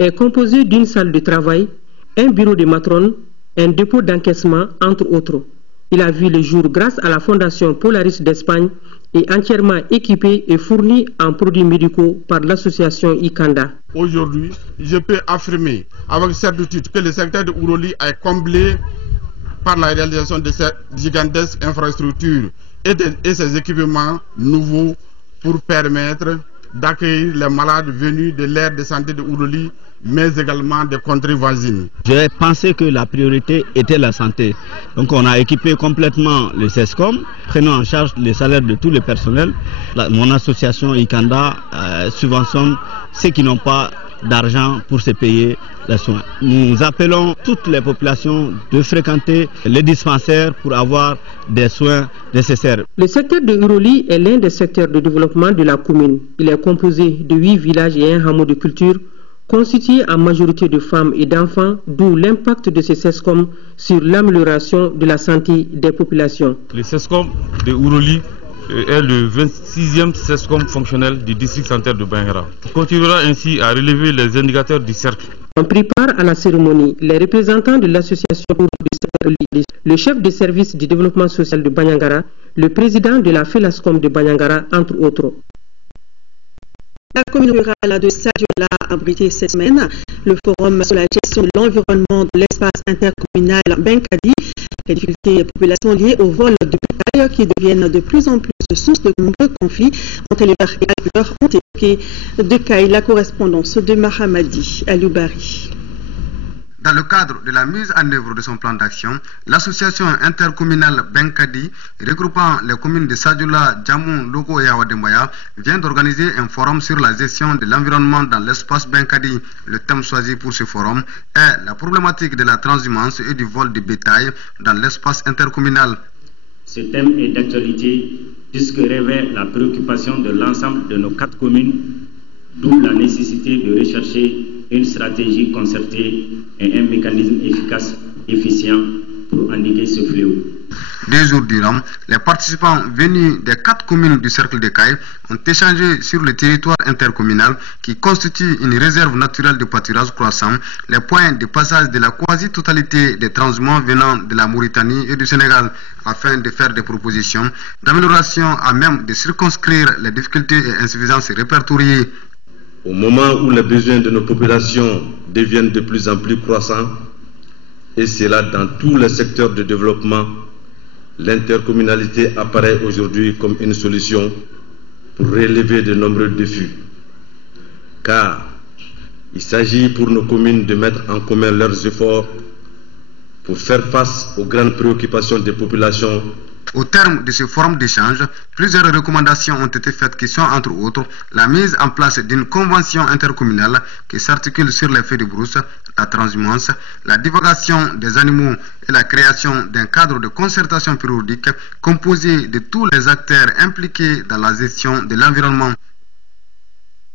est composé d'une salle de travail, un bureau de matrone, un dépôt d'encaissement, entre autres. Il a vu le jour grâce à la Fondation Polaris d'Espagne et entièrement équipé et fourni en produits médicaux par l'association Ikanda. Aujourd'hui, je peux affirmer avec certitude que le secteur de Ouroli est comblé par la réalisation de ces gigantesques infrastructures et ces équipements nouveaux pour permettre d'accueillir les malades venus de l'aire de santé de Ouroli, mais également des contrées voisines. J'ai pensé que la priorité était la santé. Donc on a équipé complètement le CESCOM, prenant en charge les salaires de tout le personnel. Mon association Ikanda subventionne ceux qui n'ont pas d'argent pour se payer les soins. Nous appelons toutes les populations de fréquenter les dispensaires pour avoir des soins nécessaires. Le secteur de Ouroli est l'un des secteurs de développement de la commune. Il est composé de 8 villages et un hameau de culture, constitué en majorité de femmes et d'enfants, d'où l'impact de ces CESCOM sur l'amélioration de la santé des populations. Le CESCOM de Ouroli est le 26e CESCOM fonctionnel du district sanitaire de Bandiagara. Il continuera ainsi à relever les indicateurs du cercle. En prit part à la cérémonie, les représentants de l'association le chef de service du développement social de Bandiagara, le président de la FELASCOM de Bandiagara, entre autres. La commune rurale de Sadiola a abrité cette semaine le forum sur la gestion de l'environnement de l'espace intercommunal Benkadi. Les difficultés des populations liées au vol de bétail qui deviennent de plus en plus source de nombreux conflits ont éleveurs et éleveurs ont évoqué de Kaï, la correspondance de Mahamadi Aloubari. Dans le cadre de la mise en œuvre de son plan d'action, l'association intercommunale Benkadi, regroupant les communes de Sadiola, Djamou, Logo et Awademboya, vient d'organiser un forum sur la gestion de l'environnement dans l'espace Benkadi. Le thème choisi pour ce forum est la problématique de la transhumance et du vol de bétail dans l'espace intercommunal. Ce thème est d'actualité puisque révèle la préoccupation de l'ensemble de nos 4 communes, d'où la nécessité de rechercher une stratégie concertée et un mécanisme efficace, efficient pour endiguer ce fléau. 2 jours durant, les participants venus des 4 communes du cercle de Kaï ont échangé sur le territoire intercommunal qui constitue une réserve naturelle de pâturage croissant, les points de passage de la quasi-totalité des transhumants venant de la Mauritanie et du Sénégal, afin de faire des propositions d'amélioration à même de circonscrire les difficultés et insuffisances répertoriées. Au moment où les besoins de nos populations deviennent de plus en plus croissants, et cela dans tous les secteurs de développement, l'intercommunalité apparaît aujourd'hui comme une solution pour relever de nombreux défis. Car il s'agit pour nos communes de mettre en commun leurs efforts pour faire face aux grandes préoccupations des populations. Au terme de ce forum d'échange, plusieurs recommandations ont été faites qui sont entre autres la mise en place d'une convention intercommunale qui s'articule sur les faits de brousse, la transhumance, la divulgation des animaux et la création d'un cadre de concertation périodique composé de tous les acteurs impliqués dans la gestion de l'environnement.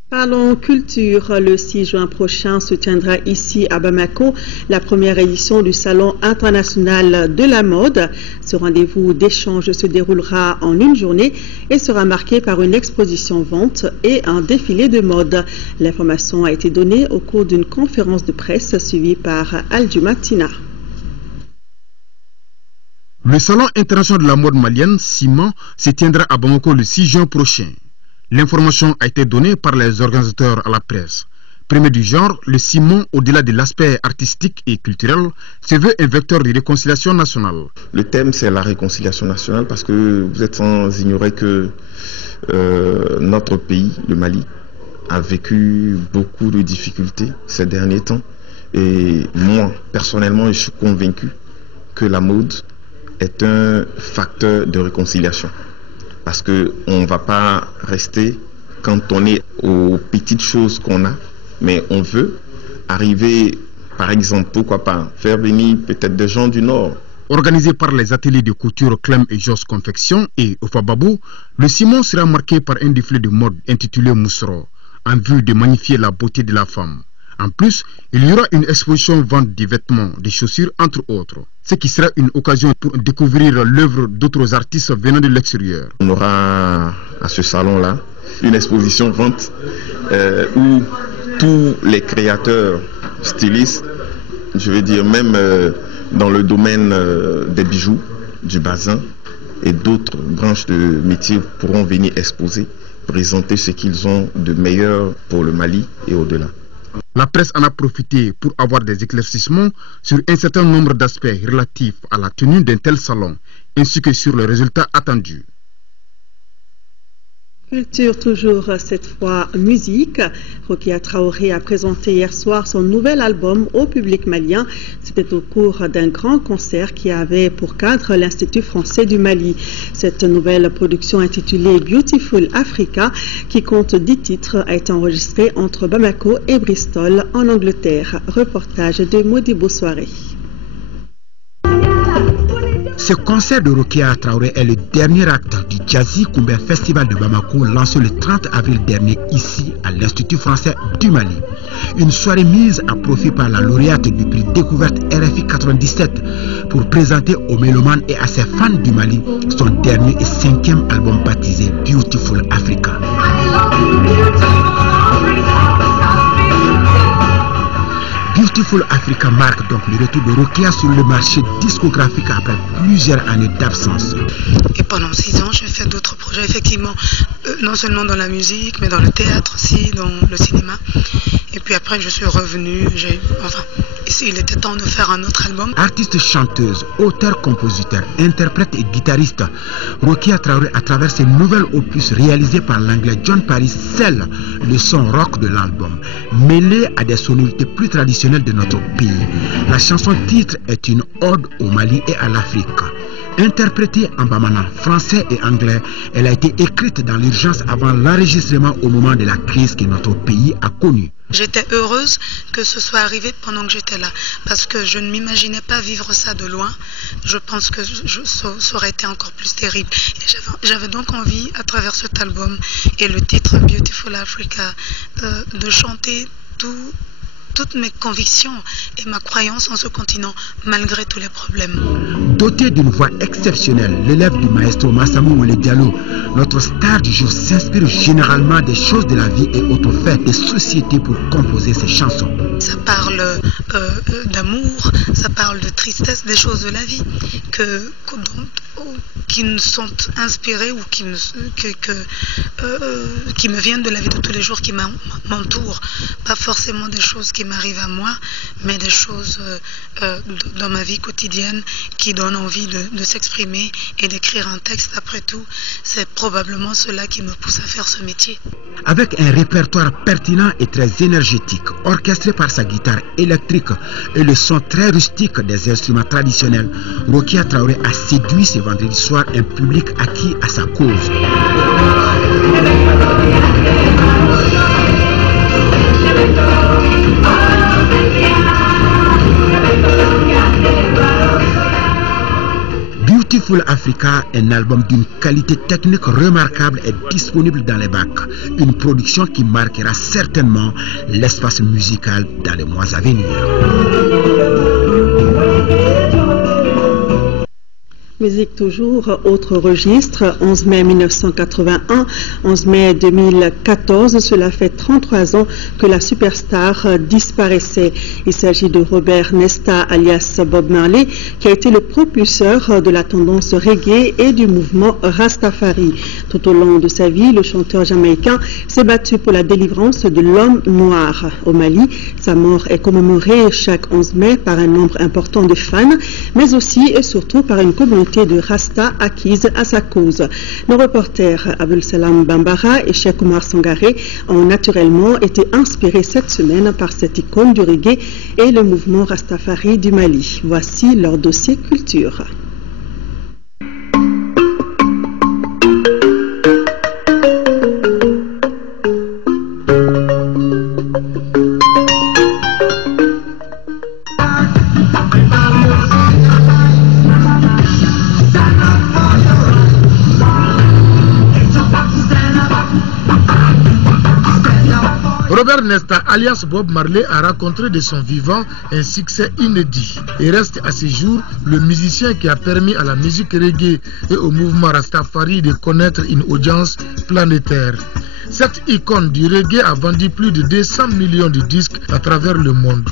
Parlons culture. Le 6 juin prochain se tiendra ici à Bamako la première édition du Salon international de la mode. Ce rendez-vous d'échange se déroulera en une journée et sera marqué par une exposition-vente et un défilé de mode. L'information a été donnée au cours d'une conférence de presse suivie par Aldjuma Tina. Le Salon international de la mode malienne, CIMAN, se tiendra à Bamako le 6 juin prochain. L'information a été donnée par les organisateurs à la presse. Premier du genre, le CIMAN, au-delà de l'aspect artistique et culturel, se veut un vecteur de réconciliation nationale. Le thème, c'est la réconciliation nationale parce que vous êtes sans ignorer que notre pays, le Mali, a vécu beaucoup de difficultés ces derniers temps. Et moi, personnellement, je suis convaincu que la mode est un facteur de réconciliation. Parce qu'on ne va pas rester cantonné aux petites choses qu'on a, mais on veut arriver, par exemple, pourquoi pas, faire venir peut-être des gens du Nord. Organisé par les ateliers de couture Clem et Jos Confection et Ofababou, le CIMAN sera marqué par un défilé de mode intitulé Mousro, en vue de magnifier la beauté de la femme. En plus, il y aura une exposition vente des vêtements, des chaussures, entre autres. Ce qui sera une occasion pour découvrir l'œuvre d'autres artistes venant de l'extérieur. On aura à ce salon-là une exposition vente où tous les créateurs, stylistes, je veux dire même dans le domaine des bijoux, du bazin et d'autres branches de métiers pourront venir exposer, présenter ce qu'ils ont de meilleur pour le Mali et au-delà. La presse en a profité pour avoir des éclaircissements sur un certain nombre d'aspects relatifs à la tenue d'un tel salon, ainsi que sur le résultat attendu. Culture toujours, cette fois musique. Rokia Traoré a présenté hier soir son nouvel album au public malien. C'était au cours d'un grand concert qui avait pour cadre l'Institut français du Mali. Cette nouvelle production intitulée Beautiful Africa, qui compte 10 titres, a été enregistrée entre Bamako et Bristol en Angleterre. Reportage de Modibo Soirée. Ce concert de Rokia Traoré est le dernier acte du Jazzy Koumber Festival de Bamako lancé le 30 avril dernier ici à l'Institut français du Mali. Une soirée mise à profit par la lauréate du prix découverte RFI 97 pour présenter aux mélomanes et à ses fans du Mali son dernier et 5e album baptisé Beautiful Africa. Beautiful Africa marque donc le retour de Rokia sur le marché discographique après plusieurs années d'absence. Et pendant 6 ans, j'ai fait d'autres projets, effectivement, non seulement dans la musique, mais dans le théâtre aussi, dans le cinéma. Et puis après, je suis revenue, il était temps de faire un autre album. Artiste chanteuse, auteur, compositeur, interprète et guitariste, Rokia Traoré, à travers ses nouvelles opus réalisées par l'anglais John Paris, scelle le son rock de l'album, mêlé à des sonorités plus traditionnelles de notre pays. La chanson titre est une ode au Mali et à l'Afrique. Interprétée en bamana, français et anglais, elle a été écrite dans l'urgence avant l'enregistrement au moment de la crise que notre pays a connue. J'étais heureuse que ce soit arrivé pendant que j'étais là, parce que je ne m'imaginais pas vivre ça de loin. Je pense que ça aurait été encore plus terrible. J'avais donc envie, à travers cet album et le titre Beautiful Africa, de chanter toutes mes convictions et ma croyance en ce continent, malgré tous les problèmes. Doté d'une voix exceptionnelle, l'élève du maestro Massamou Wele Diallo, notre star du jour s'inspire généralement des choses de la vie et autres faits des sociétés pour composer ses chansons. Ça parle d'amour, ça parle de tristesse, des choses de la vie qui nous sont inspirées ou qui me viennent de la vie de tous les jours, qui m'entourent. Pas forcément des choses qui m'arrivent à moi, mais des choses dans ma vie quotidienne qui donnent envie de s'exprimer et d'écrire un texte. Après tout, c'est probablement cela qui me pousse à faire ce métier. Avec un répertoire pertinent et très énergétique, orchestré par sa guitare électrique et le son très rustique des instruments traditionnels, Rokia Traoré a séduit ce vendredi soir un public acquis à sa cause. Beautiful Africa, un album d'une qualité technique remarquable, est disponible dans les bacs. Une production qui marquera certainement l'espace musical dans les mois à venir. Musique toujours, autre registre, 11 mai 1981, 11 mai 2014, cela fait 33 ans que la superstar disparaissait. Il s'agit de Robert Nesta alias Bob Marley, qui a été le propulseur de la tendance reggae et du mouvement Rastafari. Tout au long de sa vie, le chanteur jamaïcain s'est battu pour la délivrance de l'homme noir. Au Mali, sa mort est commémorée chaque 11 mai par un nombre important de fans, mais aussi et surtout par une communauté de Rasta acquise à sa cause. Nos reporters Abdul Salam Bambara et Cheikh Oumar Sangaré ont naturellement été inspirés cette semaine par cette icône du reggae et le mouvement Rastafari du Mali. Voici leur dossier culture. Robert Nesta alias Bob Marley a rencontré de son vivant un succès inédit et reste à ce jour le musicien qui a permis à la musique reggae et au mouvement Rastafari de connaître une audience planétaire. Cette icône du reggae a vendu plus de 200 millions de disques à travers le monde.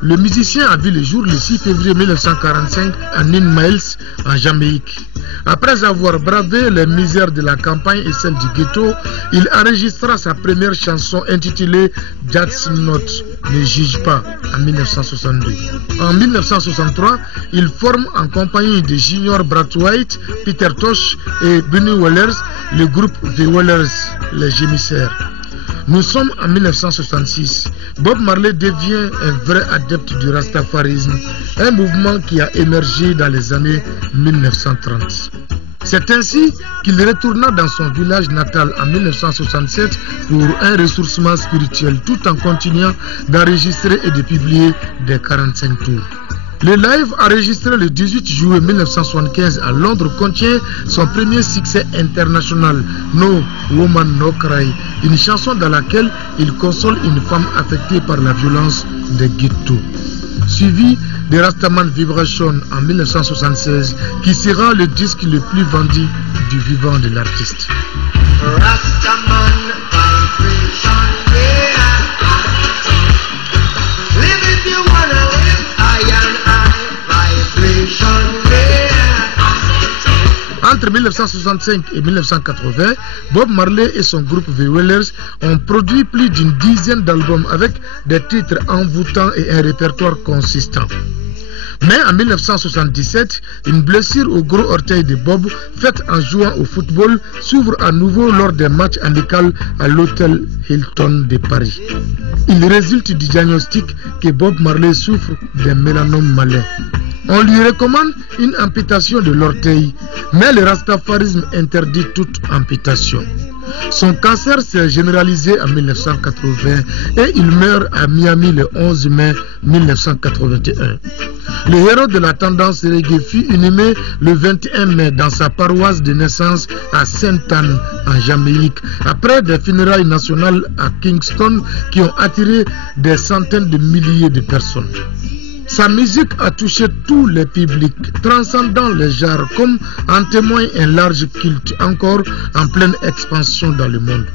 Le musicien a vu le jour le 6 février 1945 à 9 Miles, en Jamaïque. Après avoir bravé les misères de la campagne et celles du ghetto, il enregistra sa première chanson intitulée That's Not, Ne Juge Pas, en 1962. En 1963, il forme en compagnie de Junior Brathwaite, Peter Tosh et Bunny Wellers le groupe The Wellers, les gémissaires. Nous sommes en 1966. Bob Marley devient un vrai adepte du rastafarisme, un mouvement qui a émergé dans les années 1930. C'est ainsi qu'il retourna dans son village natal en 1967 pour un ressourcement spirituel tout en continuant d'enregistrer et de publier des 45 tours. Le live enregistré le 18 juillet 1975 à Londres contient son premier succès international, No Woman No Cry, une chanson dans laquelle il console une femme affectée par la violence des ghettos. Suivi de Rastaman Vibration en 1976, qui sera le disque le plus vendu du vivant de l'artiste. Rastaman Vibration, yeah. Live if you wanna live, Entre 1965 et 1980, Bob Marley et son groupe The Wailers ont produit plus d'une dizaine d'albums avec des titres envoûtants et un répertoire consistant. Mais en 1977, une blessure au gros orteil de Bob, faite en jouant au football, s'ouvre à nouveau lors des matchs amicaux à l'hôtel Hilton de Paris. Il résulte du diagnostic que Bob Marley souffre d'un mélanome malin. On lui recommande une amputation de l'orteil, mais le rastafarisme interdit toute amputation. Son cancer s'est généralisé en 1980 et il meurt à Miami le 11 mai 1981. Le héros de la tendance reggae fut inhumé le 21 mai dans sa paroisse de naissance à Sainte-Anne en Jamaïque, après des funérailles nationales à Kingston qui ont attiré des centaines de milliers de personnes. Sa musique a touché tous les publics, transcendant les genres, comme en témoigne un large culte encore en pleine expansion dans le monde.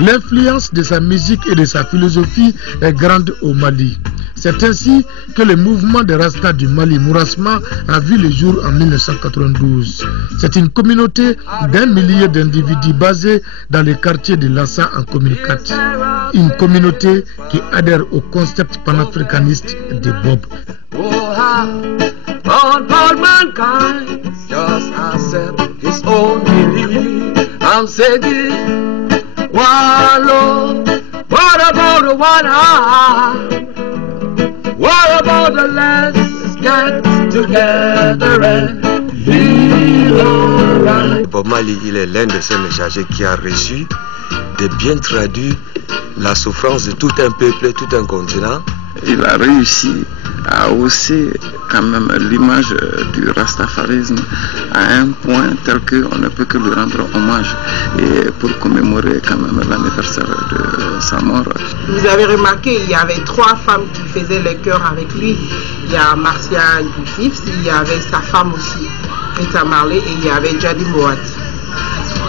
L'influence de sa musique et de sa philosophie est grande au Mali. C'est ainsi que le mouvement des Rastas du Mali, Mourasma, a vu le jour en 1992. C'est une communauté d'1 millier d'individus basée dans les quartiers de Lassa en commune 4. Une communauté qui adhère au concept panafricaniste de Bob. What about the let's get together and feel alright? Bob Marley, il est l'un de ces messagers qui a reçu de bien traduire la souffrance de tout un peuple, tout un continent. Il a réussi à hausser quand même l'image du rastafarisme à un point tel qu'on ne peut que lui rendre hommage et pour commémorer quand même l'anniversaire de sa mort. Vous avez remarqué, il y avait 3 femmes qui faisaient les chœurs avec lui. Il y a Marcia Dufif, il y avait sa femme aussi, Rita Marley, et il y avait Jadi Moat.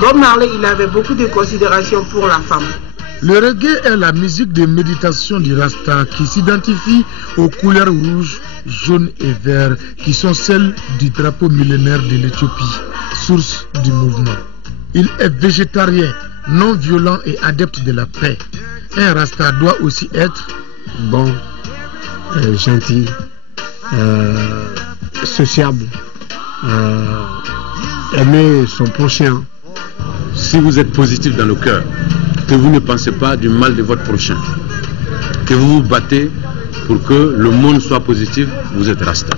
Bob Marley, il avait beaucoup de considération pour la femme. Le reggae est la musique de méditation du Rasta qui s'identifie aux couleurs rouge, jaune et vert qui sont celles du drapeau millénaire de l'Éthiopie, source du mouvement. Il est végétarien, non violent et adepte de la paix. Un Rasta doit aussi être bon, gentil, sociable, aimer son prochain. Si vous êtes positif dans le cœur, que vous ne pensez pas du mal de votre prochain, que vous vous battez pour que le monde soit positif, vous êtes Rasta.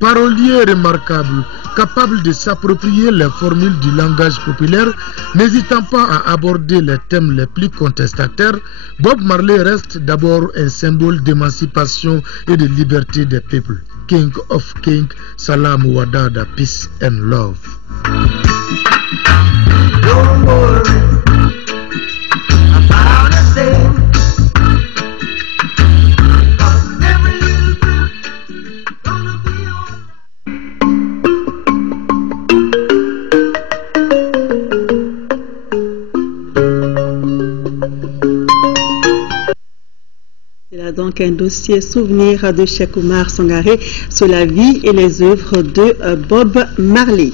Parolier remarquable, capable de s'approprier les formules du langage populaire, n'hésitant pas à aborder les thèmes les plus contestataires, Bob Marley reste d'abord un symbole d'émancipation et de liberté des peuples. King of Kings, Salam Wadada, peace and love. Don't worry about a thing. donc un dossier souvenir de Cheikh Oumar Sangaré sur la vie et les œuvres de Bob Marley.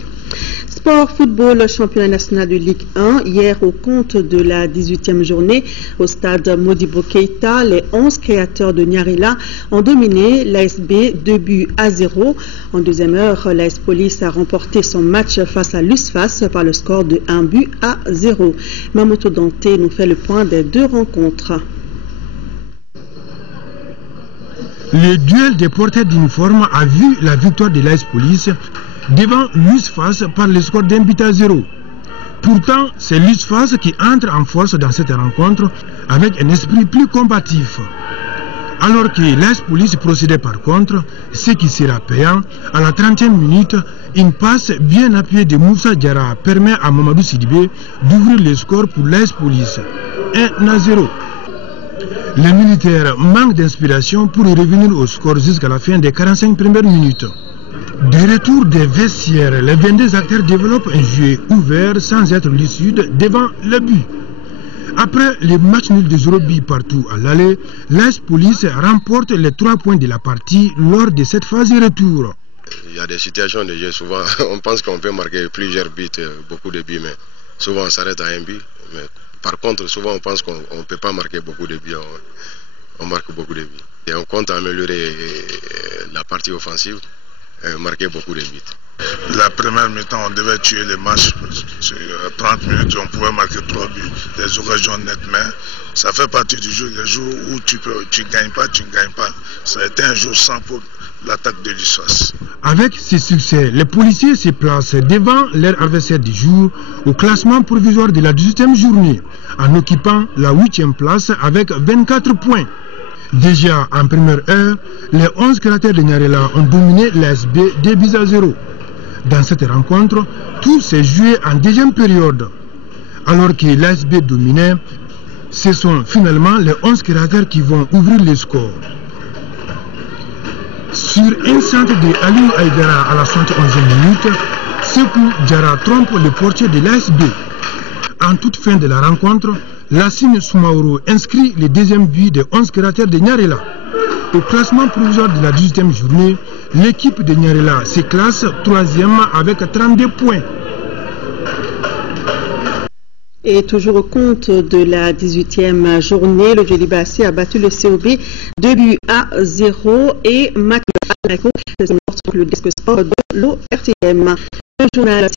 Sport football, championnat national de Ligue 1. Hier, au compte de la 18e journée, au stade Modibo Keïta, les 11 créateurs de Nyarela ont dominé l'ASB 2-0. En deuxième heure, l'AS Police a remporté son match face à l'USFAS par le score de 1-0. Mamoto Dante nous fait le point des deux rencontres. Le duel des porteurs d'uniforme a vu la victoire de l'AS Police devant l'USFAS par le score d'1-0. Pourtant, c'est l'USFAS qui entre en force dans cette rencontre avec un esprit plus combatif. Alors que l'AS Police procédait par contre, ce qui sera payant, à la 30e minute, une passe bien appuyée de Moussa Diarra permet à Mamadou Sidibé d'ouvrir le score pour l'AS Police. 1-0. Les militaires manquent d'inspiration pour revenir au score jusqu'à la fin des 45 premières minutes. De retour des vestiaires, les 22 acteurs développent un jeu ouvert sans être lucides devant le but. Après le match nul de 0 partout à l'aller, l'AS Police remporte les 3 points de la partie lors de cette phase de retour. Il y a des situations de jeu, souvent on pense qu'on peut marquer plusieurs buts, beaucoup de buts, mais souvent on s'arrête à un but. Mais par contre, souvent on pense qu'on ne peut pas marquer beaucoup de buts, on marque beaucoup de buts. Et on compte améliorer la partie offensive. Marquer beaucoup de buts. La première mi-temps, on devait tuer les matchs. Sur 30 minutes, on pouvait marquer 3 buts. Des occasions nettes, mais ça fait partie du jeu. Les jours où tu ne gagnes pas, tu ne gagnes pas. Ça a été un jour sans pour l'attaque de l'USFAS. Avec ce succès, les policiers se placent devant leur adversaire du jour au classement provisoire de la 18e journée, en occupant la 8e place avec 24 points. Déjà en première heure, les 11 caractères de Nyarela ont dominé l'ASB 2-0. Dans cette rencontre, tout s'est joué en deuxième période. Alors que l'ASB dominait, ce sont finalement les 11 caractères qui vont ouvrir le score. Sur un centre de Aliou Aïdara à la 71e minute, Sekou Diarra trompe le portier de l'ASB. En toute fin de la rencontre, Lassine Soumaoro inscrit le deuxième but des 11 caractères de Nyarela. Au classement provisoire de la 18e journée, l'équipe de Nyarela se classe 3e avec 32 points. Et toujours au compte de la 18e journée, le Djolibassi a battu le COB 2-0 et Mac sur le desk sport de l'ORTM. Le journal